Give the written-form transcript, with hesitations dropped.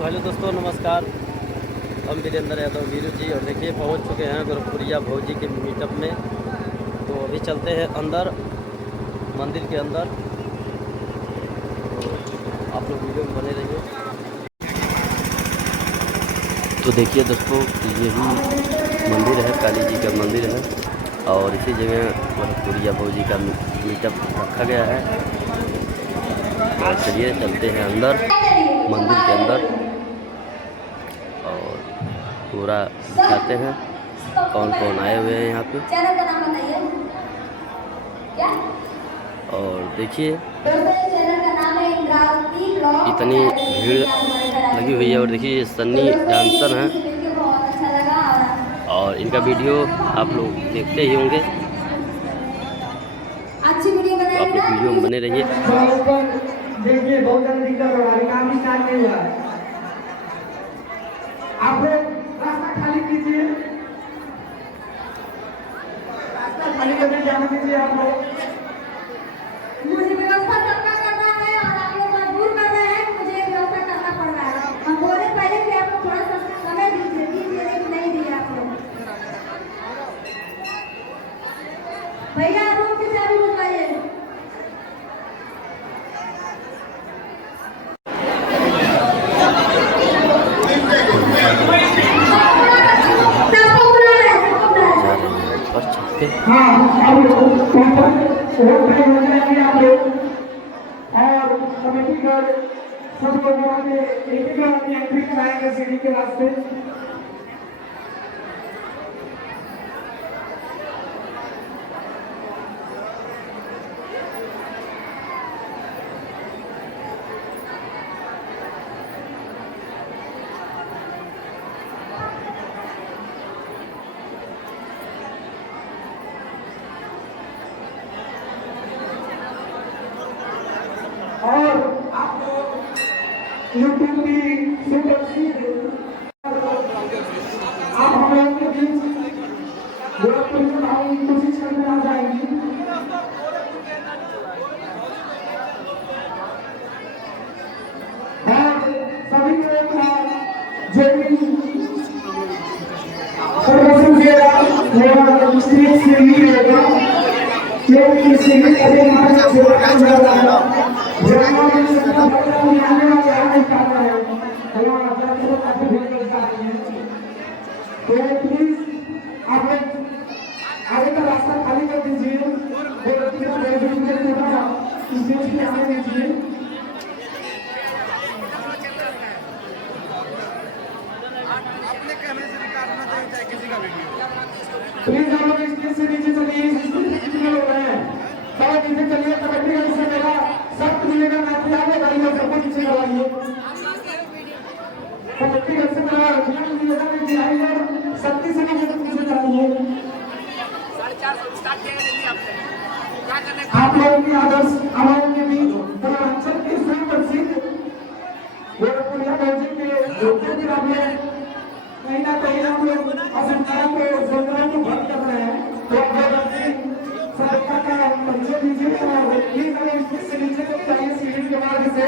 तो हेलो दोस्तों, नमस्कार। हम वीरेंद्र यादव वीरू जी, और देखिए पहुंच चुके हैं गोरखपुरिया भौजी के मीटअप में। तो अभी चलते हैं अंदर, मंदिर के अंदर। तो आप लोग वीडियो में बने रहिए। तो देखिए दोस्तों, ये भी मंदिर है, काली जी का मंदिर है, और इसी जगह गोरखपुरिया भौजी का मीटअप रखा गया है। तो चलिए चलते हैं अंदर, मंदिर के अंदर, और पूरा दिखाते हैं कौन कौन आए हुए हैं यहाँ पे। चैनल का नाम बताइए क्या? और देखिए चैनल का नाम है इंद्रावती ब्लॉग। इतनी भीड़ लगी हुई है। और देखिए ये सन्नी डांसर हैं, बहुत अच्छा लगा और इनका वीडियो आप लोग देखते ही होंगे। अच्छी वीडियो तो आप बनाएंगे लोग वीडियो में बने रहिए। देखिए बहुत ज़्यादा दिक्कत हो रहा है, काम स्टार्ट नहीं हुआ है। आप लोग रास्ता खाली कीजिए, रास्ता खाली करके जाने दीजिए। आप लोग मुझे व्यवस्था सबका करना है, और आप लोग मजबूर कर रहे हैं, मुझे व्यवस्था करना पड़ रहा है। हम बोले पहले कि आप लोग थोड़ा सा समय दीजिए, लेकिन नहीं दिया आप लोग। भैया रूम की चाबी बुलवाइए। हाँ, अब आप लोग और कमेटी का सब लोग एक एंट्री कराएंगे सीढ़ी के रास्ते। और आप लोग यूट्यूब की सुपर सीड आप हम लोगों के बीच गोरखपुर में भाई कोशिश करने आ जाएंगी। और सभी लोग जो भी प्रमोशन किया वो स्टेज से ही रहेगा, क्योंकि सीढ़ी अभी हमारे सेवा कर रहा है। तो प्लीज आप लोग आगे का रास्ता खाली कर दीजिए, स्टेज पे आने दीजिए। अपने कैमरे से निकालना चाहिए किसी का वीडियो। प्लीज आप लोग स्टेज से नीचे चलिए, कितने लोग हैं सब नीचे चलिए। कमेटी का हिस्सा मेरा सख्त मिलेगा, मैं आगे गाड़ियों सबको नीचे करवाइए। कमेटी का हिस्सा मेरा सख्ती से नीचे कराइए। आप लोगों की आदर्श आवाज में भी पूर्वांचल के सुप्रसिद्ध गोरखपुरिया भौजी के योगदान के बारे में कहीं ना कहीं हम लोग असंख्याक को संग्राम को भंग कर रहे हैं। तो आप लोग सरकार का परिचय दीजिए, और प्लीज हमें इससे नीचे जाइए सीढ़ी के मार्ग से।